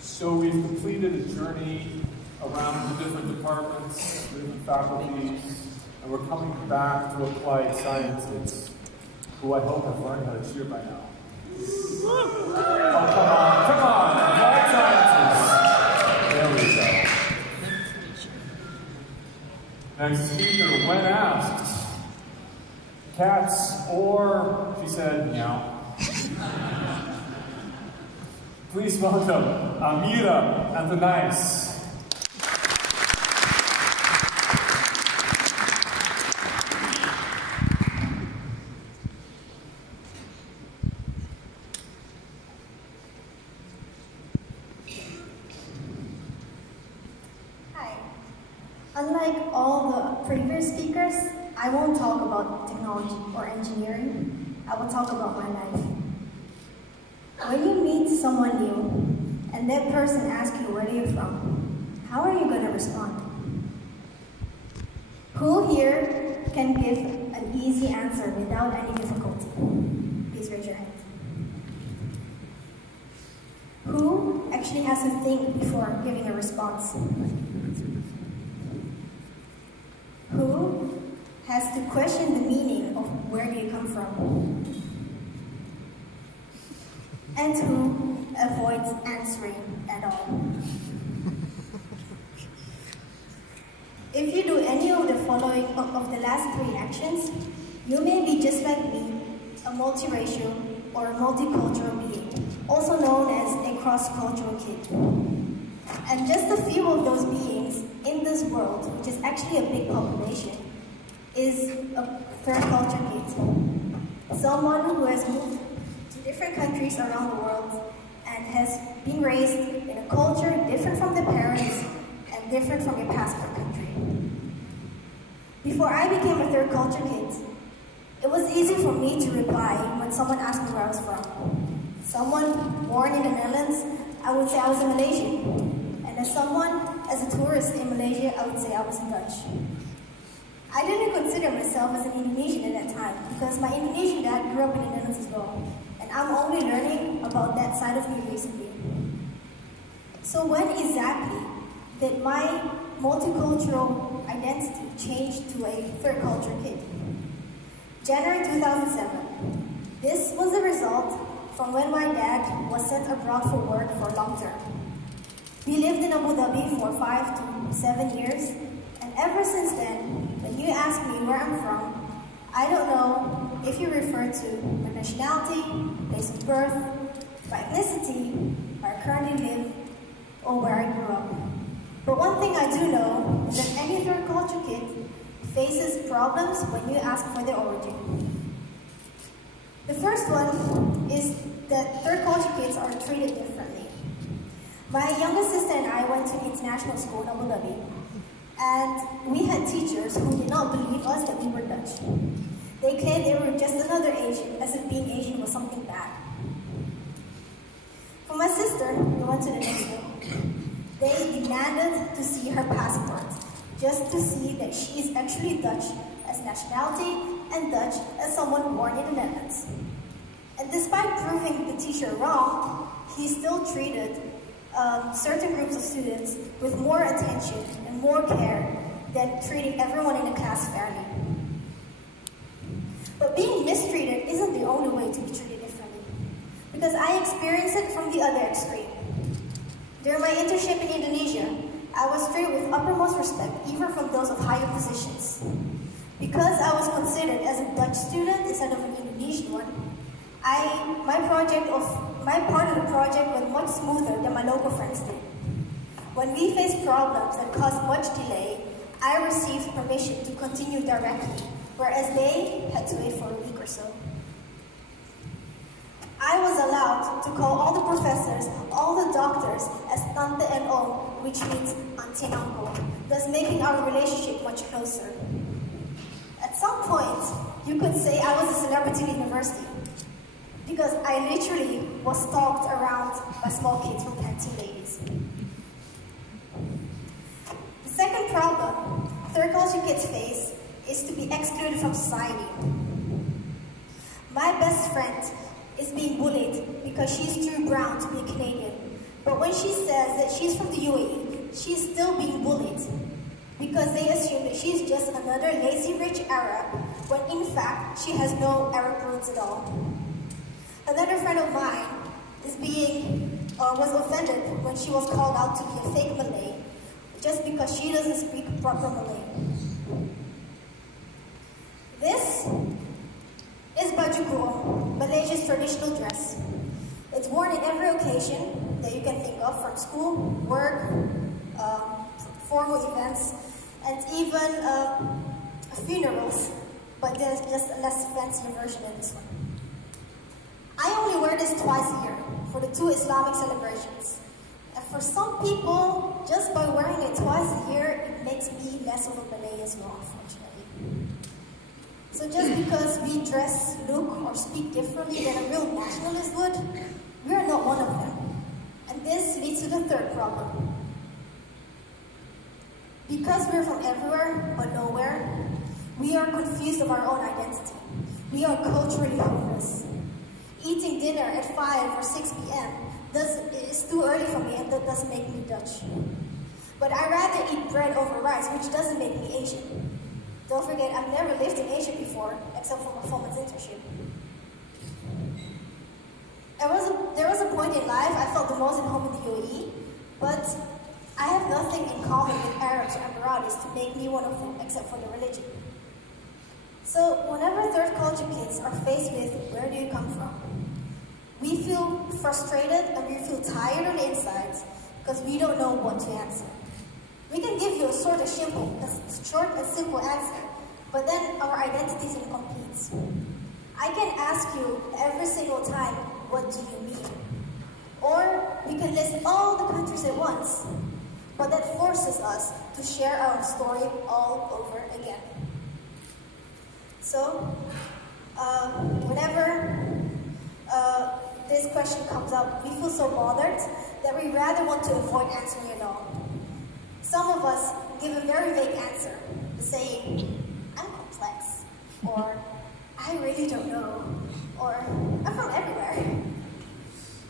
So we've completed a journey around the different departments, the different faculties, and we're coming back to applied sciences, who I hope have learned how to cheer by now. Oh, come on, applied sciences. There we go. Next speaker, when asked, cats or, she said, meow. Please welcome Amira Anthonice. Hi. Unlike all the previous speakers, I won't talk about technology or engineering. I will talk about my life. When you meet someone new, and that person asks you where you're from, how are you going to respond? Who here can give an easy answer without any difficulty? Please raise your hand. Who actually has to think before giving a response? Who has to question the meaning of where do you come from? And who avoids answering at all? If you do any of the following of the last three actions, you may be just like me, a multiracial or a multicultural being, also known as a cross-cultural kid. And just a few of those beings in this world, which is actually a big population, is a third culture kid. Someone who has moved to different countries around the world and has been raised in a culture different from the parents and different from your passport country. Before I became a third culture kid, it was easy for me to reply when someone asked me where I was from. Someone born in the Netherlands, I would say I was a Malaysian. And as someone, as a tourist in Malaysia, I would say I was Dutch. I didn't consider myself as an Indonesian at that time because my Indonesian dad grew up in the Netherlands as well. And I'm only learning about that side of me recently. So when exactly did my multicultural identity change to a third culture kid? January 2007. This was the result from when my dad was sent abroad for work for long term. We lived in Abu Dhabi for 5 to 7 years, and ever since then, when you ask me where I'm from, I don't know if you refer to my nationality, place of birth, my ethnicity, where I currently live, or where I grew up. But one thing I do know is that any third culture kid faces problems when you ask for their origin. The first one is that third culture kids are treated differently. My youngest sister and I went to international school in Abu Dhabi, and we had teachers who did not believe us that we were Dutch. They claimed they were just another Asian, as if being Asian was something bad. For my sister, who went to the next level, they demanded to see her passport, just to see that she is actually Dutch as nationality and Dutch as someone born in the Netherlands. And despite proving the teacher wrong, he still treated certain groups of students with more attention and more care than treating everyone in the class fairly. But being mistreated isn't the only way to be treated differently, because I experienced it from the other extreme. During my internship in Indonesia, I was treated with uppermost respect, even from those of higher positions. Because I was considered as a Dutch student instead of an Indonesian one, my part of the project went much smoother than my local friends did. When we faced problems that caused much delay, I received permission to continue directly, whereas they had to wait for a week or so. I was allowed to call all the professors, all the doctors as tante and om, which means auntie and uncle, thus making our relationship much closer. At some point, you could say I was a celebrity at university, because I literally was stalked around by small kids from canteen ladies. The second problem third culture kids face is to be excluded from society. My best friend is being bullied because she's too brown to be a Canadian. But when she says that she's from the UAE, she's still being bullied because they assume that she's just another lazy rich Arab, when in fact she has no Arab roots at all. Another friend of mine was offended when she was called out to be a fake Malay just because she doesn't speak proper Malay. This is baju kurung, Malaysia's traditional dress. It's worn in every occasion that you can think of, from school, work, formal events, and even funerals, but there's just a less fancy version in this one. I only wear this twice a year for the 2 Islamic celebrations. And for some people, just by wearing it twice a year, it makes me less of a Malay as well, unfortunately. So just because we dress, look, or speak differently than a real nationalist would, we are not one of them. And this leads to the third problem. Because we're from everywhere but nowhere, we are confused of our own identity. We are culturally homeless. Eating dinner at 5 or 6 p.m. is too early for me, and that doesn't make me Dutch. But I rather eat bread over rice, which doesn't make me Asian. Don't forget, I've never lived in Asia before, except for my performance internship. There was a point in life I felt the most at home in the UAE, but I have nothing in common with Arabs or Emiratis to make me one of them, except for the religion. So whenever third culture kids are faced with, where do you come from? We feel frustrated and we feel tired on the insides because we don't know what to answer. We can give you a short and simple answer, but then our identity is incomplete. I can ask you every single time, what do you mean? Or we can list all the countries at once, but that forces us to share our story all over again. So, whenever this question comes up, we feel so bothered that we rather want to avoid answering it all. Some of us give a very vague answer, saying, I'm complex, or I really don't know, or I'm from everywhere.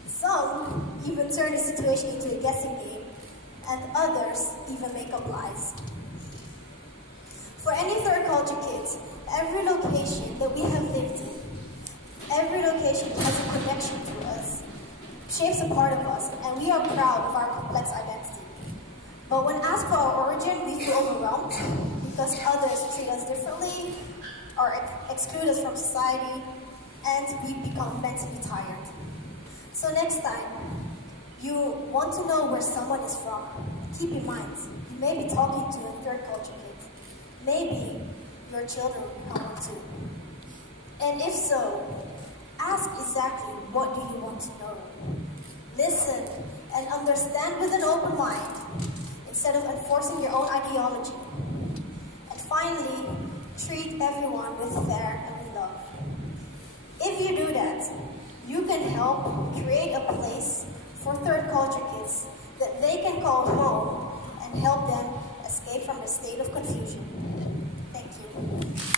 Some even turn the situation into a guessing game, and others even make up lies. For any third culture kids, every location that we have lived in, every location has a connection to us, shapes a part of us, and we are proud of our complex identity. But when asked for our origin, we feel overwhelmed because others treat us differently, or exclude us from society, and we become mentally tired. So next time you want to know where someone is from, keep in mind, you may be talking to a third culture kid. Maybe your children will become one too. And if so, ask exactly what do you want to know. Listen and understand with an open mind, instead of enforcing your own ideology. And finally, treat everyone with care and with love. If you do that, you can help create a place for third culture kids that they can call home and help them escape from the state of confusion. Thank you.